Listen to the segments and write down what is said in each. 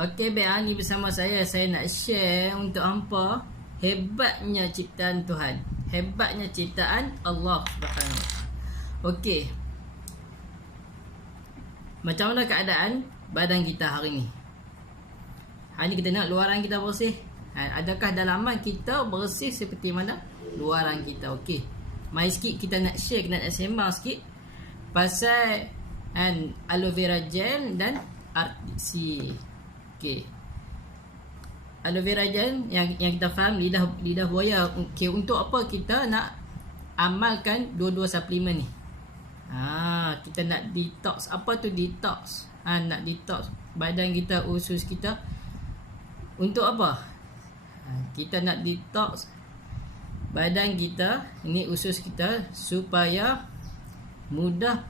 Okey, baik, ni bersama saya nak share untuk hampa hebatnya ciptaan Tuhan. Hebatnya ciptaan Allah Subhanahu. Okey. Macam mana keadaan badan kita hari ni? Hari ni kita nak luaran kita bersih. Adakah dalaman kita bersih seperti mana luaran kita? Okey. Mari sikit kita nak share, nak sembang sikit pasal aloe vera gel dan RTC. Okey. Aloe vera gel yang kita faham lidah buaya. Okey, untuk apa kita nak amalkan dua-dua suplemen ni? Kita nak detox. Apa tu detox? Nak detox badan kita, usus kita. Untuk apa? Kita nak detox badan kita, ini usus kita, supaya mudah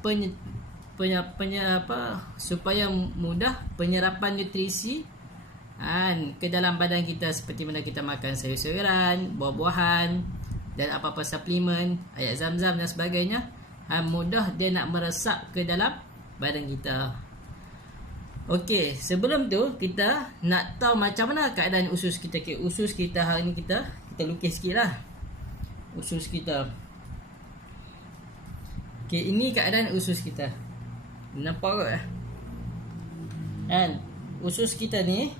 supaya mudah penyerapan nutrisi ke dalam badan kita, seperti mana kita makan sayur-sayuran, buah-buahan dan apa-apa suplemen, air zam-zam dan sebagainya. Mudah dia nak meresap ke dalam badan kita. Okey, sebelum tu kita nak tahu macam mana keadaan usus kita. Usus kita hari ni kita lukis sikit lah usus kita. Okey, ini keadaan usus kita. Nampak tak? Usus kita ni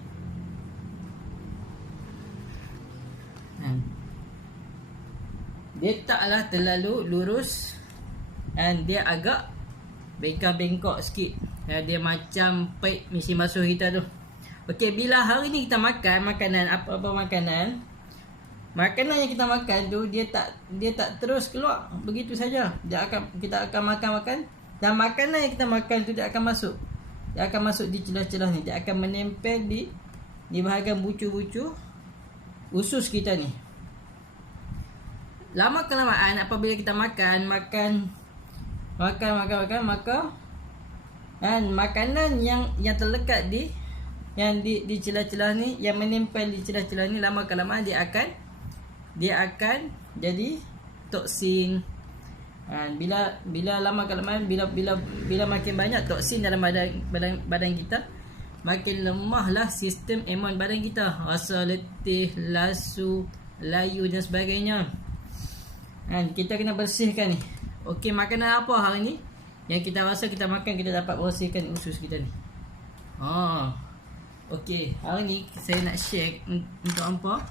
dia taklah terlalu lurus, dia agak bengkak-bengkok sikit. Dia macam paip mesin basuh kita tu. Okey, bila hari ni kita makan makanan, apa-apa makanan yang kita makan tu, dia tak terus keluar begitu saja. Kita akan makan dan makanan yang kita makan tu dia akan masuk di celah-celah ni. Dia akan menempel di bahagian bucu-bucu usus kita ni. Lama kelamaan apabila kita makan, maka makanan yang terlekat di celah-celah ni, yang menempel di celah-celah ni, lama kelamaan dia akan jadi toksin. Bila lama kelamaan, bila makin banyak toksin dalam badan kita, makin lemahlah sistem imun badan kita, rasa letih, lasu, layu dan sebagainya. Kita kena bersihkan ni. Okey, makanan apa hari ni yang kita rasa kita makan kita dapat bersihkan usus kita ni? Okey, hari ni saya nak share untuk hampa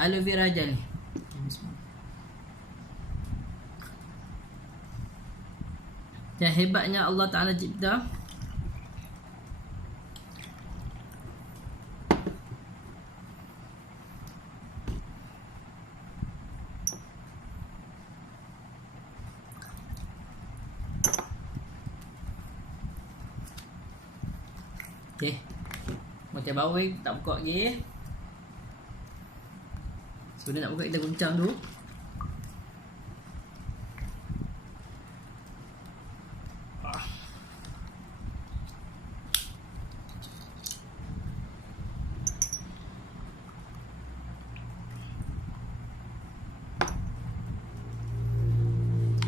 aloe vera gel ni. Dan hebatnya Allah Ta'ala cipta okey, macam bawang tak buka lagi. Sebelum nak buka, kita guncang dulu.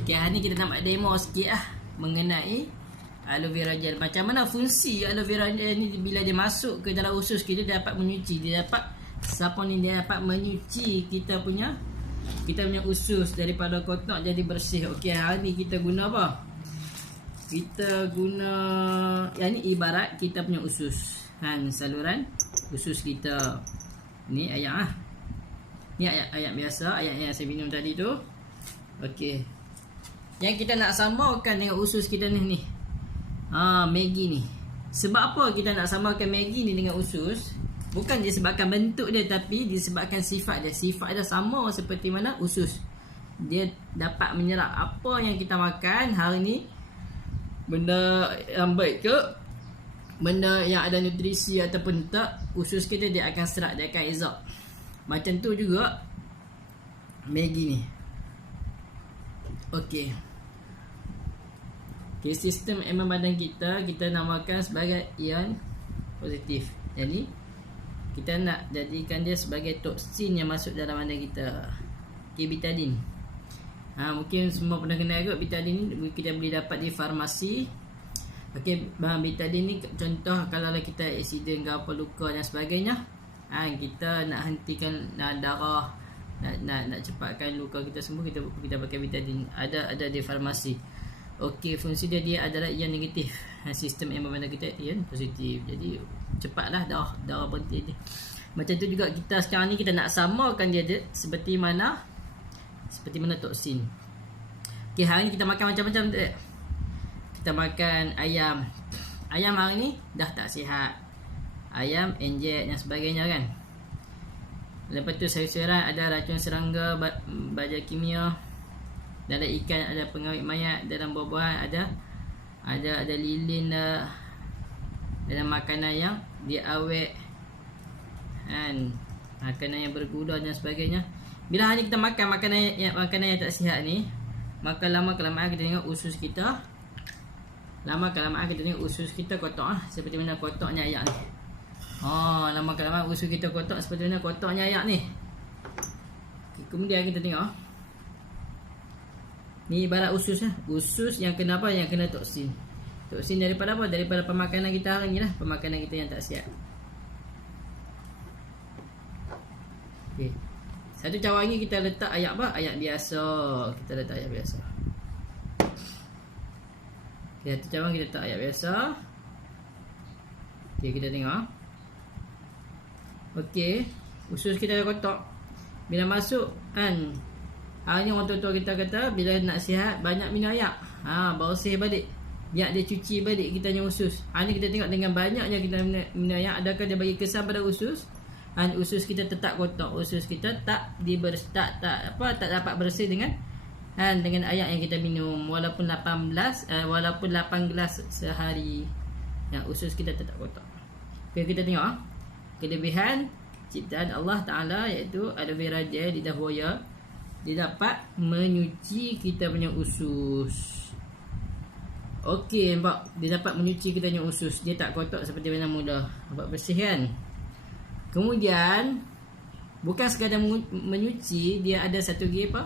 Okey, hari ni kita nak buat demo sikit mengenai aloe vera gel. Macam mana fungsi aloe vera gel ni bila dia masuk ke dalam usus kita, dia dapat menyuci, dia dapat menyuci kita punya usus daripada kotor jadi bersih. Okey, hari ni kita guna apa? Kita guna, yang ni ibarat kita punya usus, saluran usus kita. Ni air ni air biasa, air yang saya minum tadi tu. Okey, yang kita nak samakan dengan usus kita ni Maggi ni. Sebab apa kita nak samakan Maggi ni dengan usus? Bukan disebabkan bentuk dia, tapi disebabkan sifat dia. Sifat dia sama seperti mana usus. Dia dapat menyerap apa yang kita makan hari ni, benda yang baik ke, benda yang ada nutrisi ataupun tak, usus kita dia akan serap, dia akan absorb. Macam tu juga Maggi ni. Okey, sistem imun badan kita namakan sebagai ion positif. Jadi kita nak jadikan dia sebagai toksin yang masuk dalam badan kita. Okey, betadine. Mungkin semua pernah kenal kot betadine ni. Kita boleh dapat di farmasi. Okey, betadine ni contoh kalau kita accident ke apa, luka dan sebagainya, kita nak hentikan darah, nak cepatkan luka kita sembuh, kita pakai betadine. Ada di farmasi. Okey, fungsi dia adalah ion negatif. Sistem emban kita ion positif. Jadi cepatlah darah berhenti dia. Macam tu juga kita sekarang ni kita nak samakan dia seperti mana toksin. Okey, hari ni kita makan macam-macam tak? Kita makan ayam. Ayam hari ni dah tak sihat. Ayam injek dan sebagainya kan. Lepas tu sayur-sayuran ada racun serangga, baja kimia. Dalam ikan ada pengawet mayat, dalam buah-buahan ada lilin dah. Dalam makanan yang diawet kan, makanan yang bergula dan sebagainya. Bila hanya kita makan makanan yang tak sihat ni, maka lama-kelamaan kita tengok usus kita kotak seperti mana kotaknya ayak ni. Lama-kelamaan usus kita kotak seperti mana kotaknya ayak ni. Kemudian kita tengok ni ibarat usus yang kena apa? Yang kena toksin. Toksin daripada apa? Daripada pemakanan kita hari ni lah, pemakanan kita yang tak sihat. Okey. Satu cara lagi kita letak ayak apa? Ayak biasa. Kita letak ayak biasa. Okey, satu cara kita letak ayak biasa. Okey, kita tengok. Okey, usus kita dah kotak. Bila masuk kan, hari ni orang tua-tua kita kata bila nak sihat banyak minum ayak. Bersih balik. Biar dia cuci balik kita punya usus. Hari ni kita tengok dengan banyaknya kita minum ayak, adakah dia bagi kesan pada usus? Usus kita tetap kotak, usus kita tak dapat bersih dengan ayak yang kita minum walaupun 8 gelas sehari. Usus kita tetap kotak. Okay, kita tengok kelebihan ciptaan Allah Taala iaitu aloe vera gel lidah buaya. Dia dapat menyuci kita punya usus. Okey, nampak dia dapat menyuci kita punya usus. Dia tak kotak seperti mana mula. Nampak bersih kan? Kemudian bukan sekadar menyuci, dia ada satu lagi apa?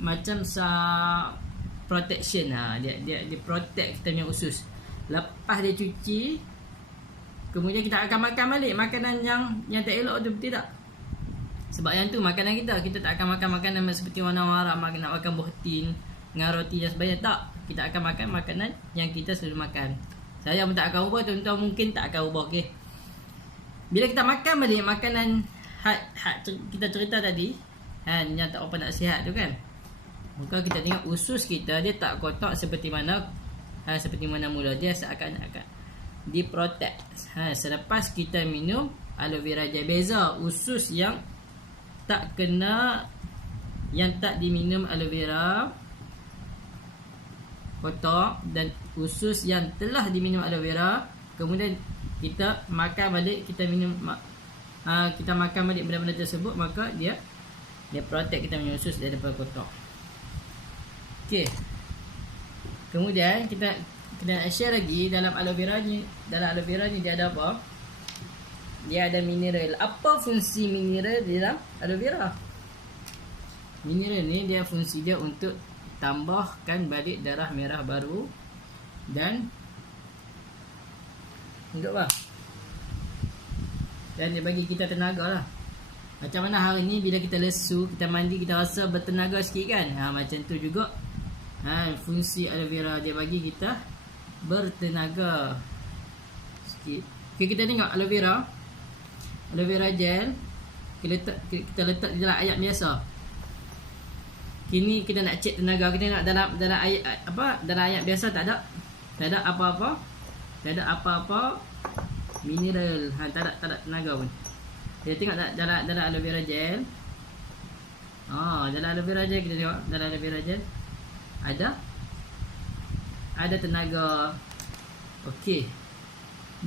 Macam protection. Dia protect kita punya usus. Lepas dia cuci, kemudian kita akan makan balik makanan yang tak elok tu, betul tak? Sebab yang tu makanan kita tak akan makan makanan seperti warna-warna, nak makan buah tin dengan roti dan sebagainya. Tak, kita akan makan makanan yang kita selalu makan. Saya pun tak akan ubah, tuan-tuan mungkin tak akan ubah. Okay, bila kita makan balik makanan kita cerita tadi yang tak apa nak sihat tu kan, maka kita tengok usus kita dia tak kotak seperti mana mula. Dia seakan-akan diprotect selepas kita minum aloe vera gel. Beza usus yang tak diminum aloe vera kotak dan usus yang telah diminum aloe vera, kemudian kita makan balik, kita makan balik benda-benda tersebut, maka dia protect kita punya usus daripada kotak. Okey. Kemudian kita nak share lagi dalam aloe vera ni. Dalam aloe vera ni dia ada apa? Dia ada mineral. Apa fungsi mineral di dalam aloe vera? Mineral ni dia fungsi dia untuk tambahkan balik darah merah baru dan untuk apa? Dan dia bagi kita tenaga lah. Macam mana hari ni bila kita lesu, kita mandi, kita rasa bertenaga sikit kan? Macam tu juga fungsi aloe vera, dia bagi kita bertenaga sikit. Okay, kita tengok aloe vera gel kita letak di dalam ayak biasa. Kini kita nak cek tenaga. Kita nak dalam ayak biasa tak ada apa-apa mineral, tak ada tenaga pun. Kita tengok dalam aloe vera gel. Dalam aloe vera gel kita tengok dalam aloe vera gel ada tenaga. Okey.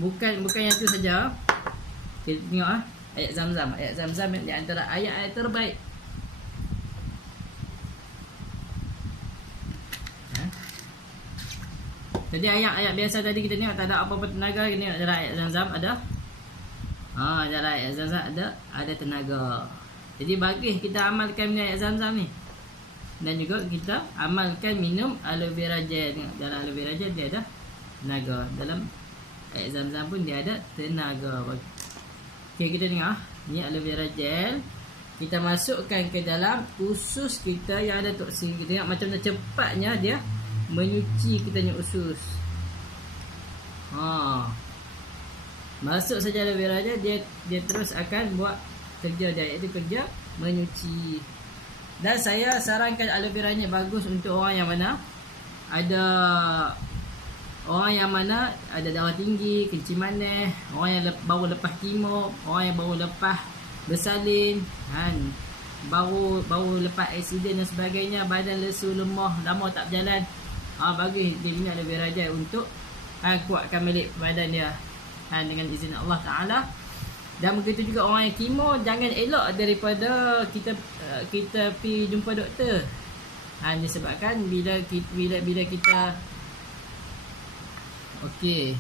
Bukan yang tu saja. Kita tengok ayat Zam-Zam. Ayat Zam-Zam di antara ayat-ayat terbaik. Jadi ayat biasa tadi kita tengok tak ada apa-apa tenaga. Kita tengok dalam ayat Zam-Zam ada. Dalam ayat Zam-Zam ada tenaga. Jadi bagus kita amalkan ayat Zam-Zam ni. Dan juga kita amalkan minum aloe vera gel. Tengok dalam aloe vera gel dia ada tenaga. Dalam air zam-zam pun dia ada tenaga. Okey, kita tengok ni aloe vera gel. Kita masukkan ke dalam usus kita yang ada toksin. Kita tengok macam mana cepatnya dia menyuci kita punya usus. Masuk saja aloe vera gel, dia terus akan buat kerja dia, iaitu kerja menyuci. Dan saya sarankan aloe vera ni bagus untuk orang yang mana ada darah tinggi, kencing manis, orang yang baru lepas kemo, orang yang baru lepas bersalin, baru lepas aksiden dan sebagainya, badan lesu, lemah, lama tak berjalan. Bagus dia guna aloe vera gel untuk kuatkan balik badan dia dengan izin Allah Ta'ala. Dan begitu juga orang yang kemo, jangan elak daripada kita pergi jumpa doktor. Disebabkan bila kita okey,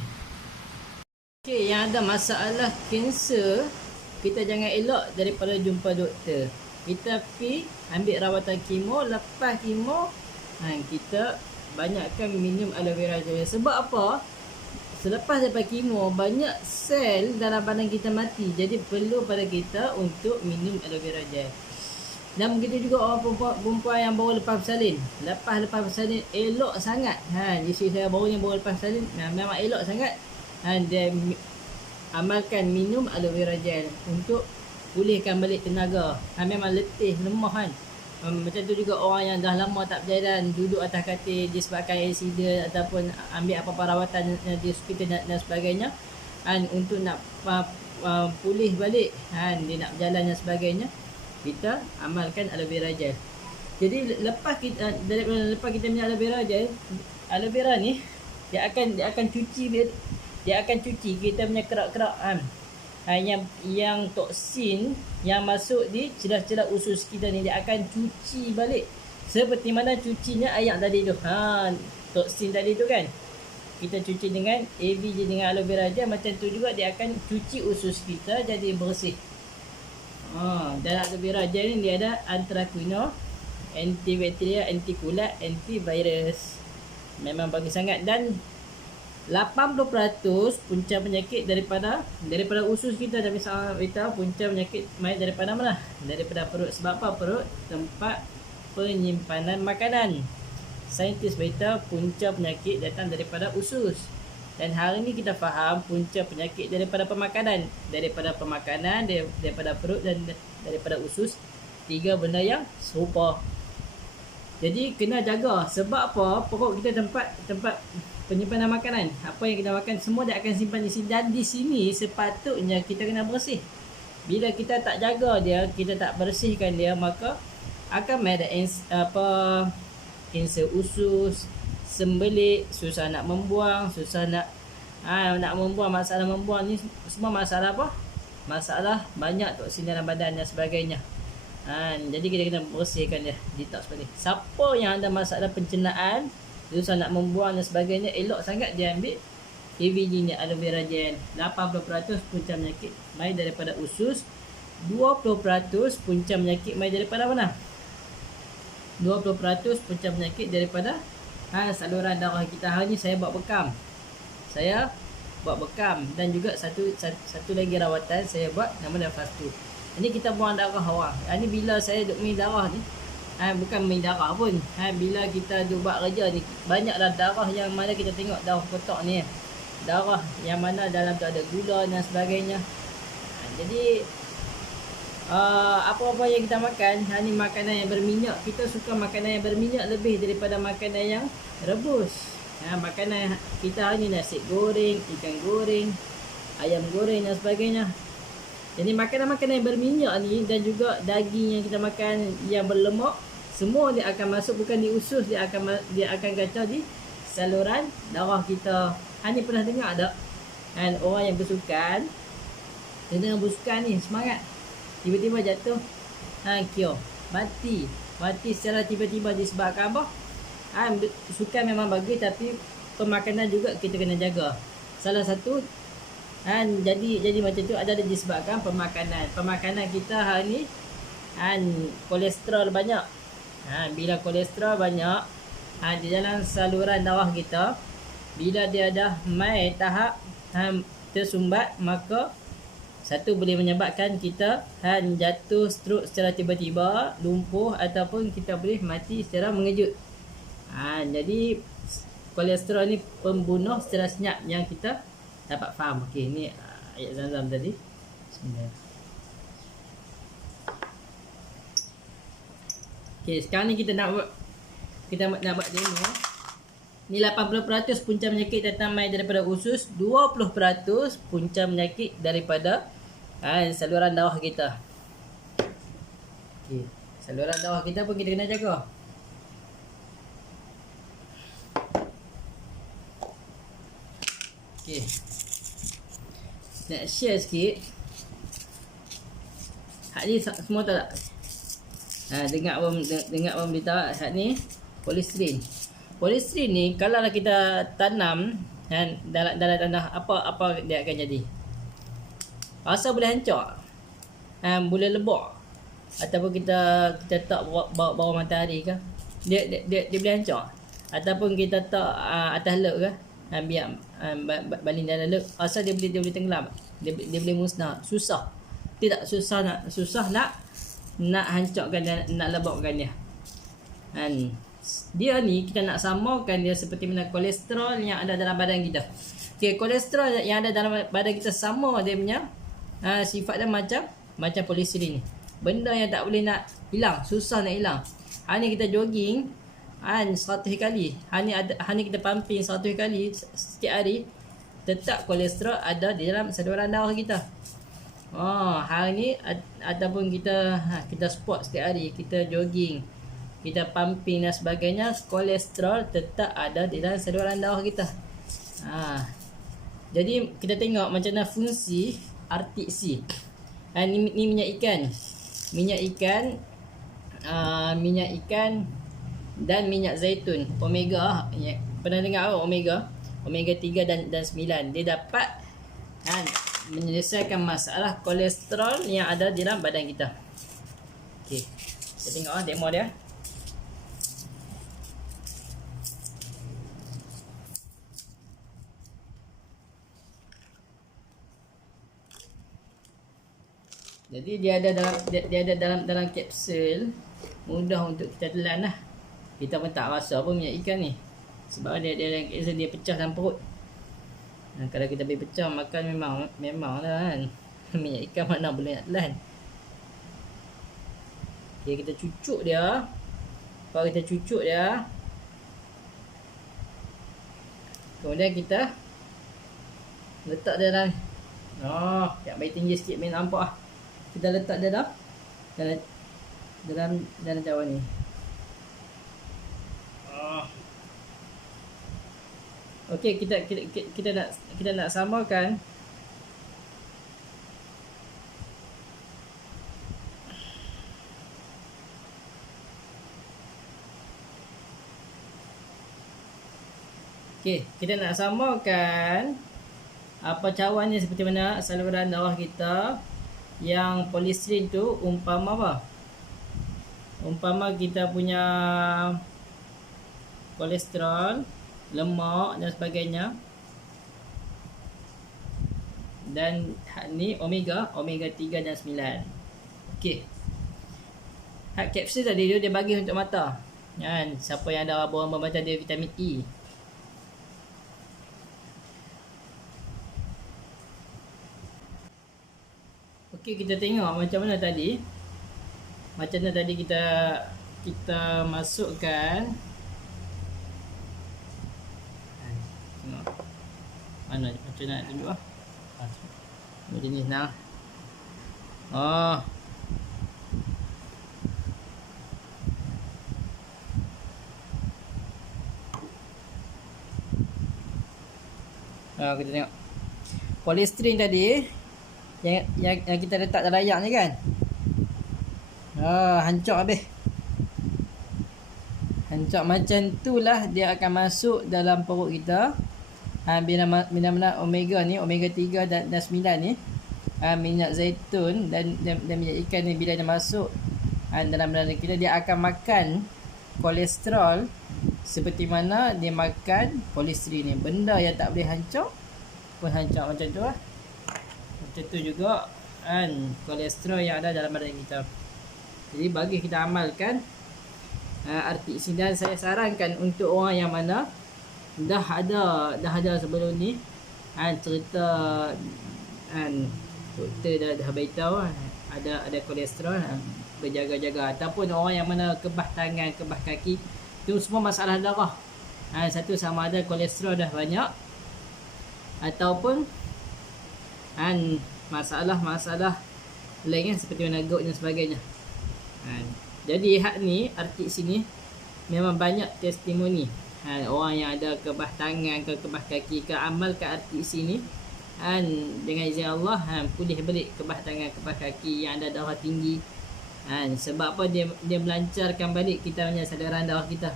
yang ada masalah kanser, kita jangan elak daripada jumpa doktor. Kita pergi ambil rawatan kemo, lepas kemo kita banyakkan minum aloe vera gel. Sebab apa? Selepas daripada kemo, banyak sel dalam badan kita mati. Jadi perlu pada kita untuk minum aloe vera gel. Dan begitu juga orang perempuan yang baru lepas bersalin. Lepas bersalin elok sangat. Isteri saya baru lepas bersalin, memang elok sangat. Dia amalkan minum aloe vera gel untuk pulihkan balik tenaga. Memang letih, lemah macam tu juga orang yang dah lama tak berjalan, duduk atas katil disebabkan aksiden ataupun ambil apa-apa rawatan di hospital dan sebagainya, untuk nak pulih balik, dia nak berjalan dan sebagainya, kita amalkan aloe vera gel. Jadi lepas kita minum aloe vera gel, aloe vera ni dia akan cuci kita punya kerak-kerak yang toksin yang masuk di celah-celah usus kita ni, dia akan cuci balik seperti mana cucinya air tadi tu. Toksin tadi tu kan, kita cuci dengan AVG dengan aloe vera gel, macam tu juga dia akan cuci usus kita jadi bersih. Dan aloe vera gel ni dia ada antrakino, antibakteria, antikulat, antivirus. Memang bagus sangat. Dan 80% punca penyakit daripada usus kita. Dan misalnya kita punca penyakit mai daripada mana? Daripada perut. Sebab apa? Perut tempat penyimpanan makanan. Saintis beritahu punca penyakit datang daripada usus. Dan hari ni kita faham punca penyakit daripada pemakanan. Daripada perut dan daripada usus. 3 benda yang serupa. Jadi kena jaga. Sebab apa? Perut kita tempat penyimpanan makanan. Apa yang kita makan semua dia akan simpan di sini. Dan di sini sepatutnya kita kena bersih. Bila kita tak jaga dia, kita tak bersihkan dia, maka akan ada kanser usus, sembelit, susah nak membuang, masalah membuang ni semua masalah apa? Masalah banyak toksin dalam badan dan sebagainya. Jadi kita kena bersihkan dia, detox balik. Siapa yang ada masalah pencernaan, susah nak membuang dan sebagainya, elok sangat dia ambil AVG ni, aloe vera gel. 80% punca penyakit mai daripada usus, 20% punca penyakit mai daripada mana? 20% punca penyakit daripada saluran darah kita. Hari ni saya buat bekam. Dan juga satu lagi rawatan saya buat, nama dia fast food. Ini kita buang darah orang. Ini bila saya duk main darah ni, bukan main darah pun. Bila kita duk buat kerja ni, banyaklah darah yang mana kita tengok darah kotak ni. Darah yang mana dalam tu ada gula dan sebagainya. Jadi apa-apa yang kita makan, ni makanan yang berminyak. Kita suka makanan yang berminyak lebih daripada makanan yang rebus. Makanan kita hari ni nasi goreng, ikan goreng, ayam goreng dan sebagainya. Jadi makanan-makanan yang berminyak ni dan juga daging yang kita makan yang berlemak, semua dia akan masuk bukan di usus, dia akan kacau di saluran darah kita. Ni pernah dengar tak? Orang yang bersukan, dia tengah bersukan ni, semangat, tiba-tiba jatuh, kio, mati secara tiba-tiba disebabkan apa? Sukan memang bagus, tapi pemakanan juga kita kena jaga. Salah satu jadi macam tu ada disebabkan pemakanan kita hari ni kolesterol banyak. Bila kolesterol banyak di dalam saluran darah kita, bila dia dah mai tahap tersumbat, maka satu boleh menyebabkan kita jatuh stroke secara tiba-tiba, lumpuh, ataupun kita boleh mati secara mengejut. Jadi kolesterol ni pembunuh secara senyap yang kita dapat faham. Okey, ni ayat Zam-Zam tadi. Bismillah. Okey, sekarang ni kita nak buat demo. Ni 80% punca penyakit datang mai daripada usus, 20% punca penyakit daripada saluran darah kita. Okey, saluran darah kita pun kita kena jaga. Okey. Nak share sikit. Hak ni semua tahu tak? Dengar orang beritahu hak ni polistrin. Polistrin ni kalau kita tanam dalam tanah, apa dia akan jadi? Rasa boleh hancur. Boleh lebok. Ataupun kita tak bawah matahari ke, dia boleh hancur. Ataupun kita tak atas lek ke, biar baling dalam lek, rasa dia boleh tenggelam. Dia boleh musnah. Susah nak hancurkan dia, nak lebokkan dia. Dia ni kita nak samakan dia seperti mana kolesterol yang ada dalam badan kita. Okay, kolesterol yang ada dalam badan kita sama dia punya sifat dia macam polistrin ni. Benda yang tak boleh nak hilang, susah nak hilang. Ni kita jogging 100 kali. Ni kita pumping 100 kali setiap hari, tetap kolesterol ada di dalam saluran darah kita. Hari ni ataupun kita sport setiap hari, kita jogging, kita pumping dan sebagainya, kolesterol tetap ada di dalam saluran darah kita. Jadi kita tengok macam mana fungsi RTC. Ni minyak ikan dan minyak zaitun, omega. Pernah dengar omega 3 dan 9. Dia dapat menyelesaikan masalah kolesterol yang ada di dalam badan kita. Okey, kita tengok demo dia. Jadi dia ada dalam kapsul, mudah untuk kita telan lah. Kita pun tak rasa pun minyak ikan ni, sebab dia dalam kapsul, dia pecah dalam perut. Kalau kita boleh pecah makan, memang lah kan. Minyak ikan mana boleh nak telan. Okay, kita cucuk dia. Kalau kita cucuk dia, kemudian kita letak dia dalam yang bagi tinggi sikit, main nampak lah. Kita letak dia dalam cawan ni. Okey, kita nak samakan. Okey, kita nak samakan apa cawannya seperti mana saluran darah kita. Yang polistrin tu umpama apa? Umpama kita punya kolesterol, lemak dan sebagainya. Dan ni omega 3 dan 9. Okey. Hak kapsul tadi dia bagi untuk mata. Siapa yang ada bawang mata, dia vitamin E. Okey, kita tengok macam mana tadi. Kita masukkan. Tengok. Mana macam nak tunjuk ah. Jenis nah. Kita tengok. Polistrin tadi yang kita letak dalam ayak ni kan. Hancur habis. Hancur macam itulah dia akan masuk dalam perut kita. Bila omega ni, omega 3 dan 9 ni, minyak zaitun dan minyak ikan ni, bila dia masuk dalam badan kita, dia akan makan kolesterol seperti mana dia makan polistrin ni. Benda yang tak boleh hancur pun hancur macam tu lah. Macam tu juga kolesterol yang ada dalam badan kita. Jadi bagi kita amalkan RTC, dan saya sarankan untuk orang yang mana dah ada sebelum ni cerita doktor dah beritahu ada kolesterol, berjaga-jaga. Ataupun orang yang mana kebah tangan, kebah kaki, tu semua masalah darah. Satu, sama ada kolesterol dah banyak, ataupun masalah lain seperti mana gout dan sebagainya. Jadi hak ni RTC ni memang banyak testimoni orang yang ada kebah tangan ke kebah kaki ke amalkan RTC ni, dengan izin Allah pulih balik kebah tangan, kebah kaki yang ada darah tinggi. Sebab apa? Dia melancarkan balik kita punya saluran darah kita.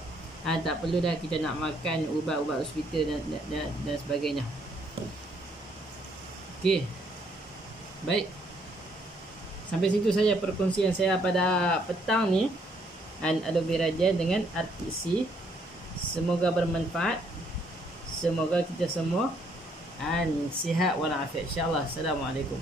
Tak perlu dah kita nak makan ubat-ubat hospital dan sebagainya. Okey, baik, sampai situ saja perkongsian saya pada petang ni aloe vera gel dengan RTC. Semoga bermanfaat, semoga kita semua sihat walafiat, insyaAllah. Assalamualaikum.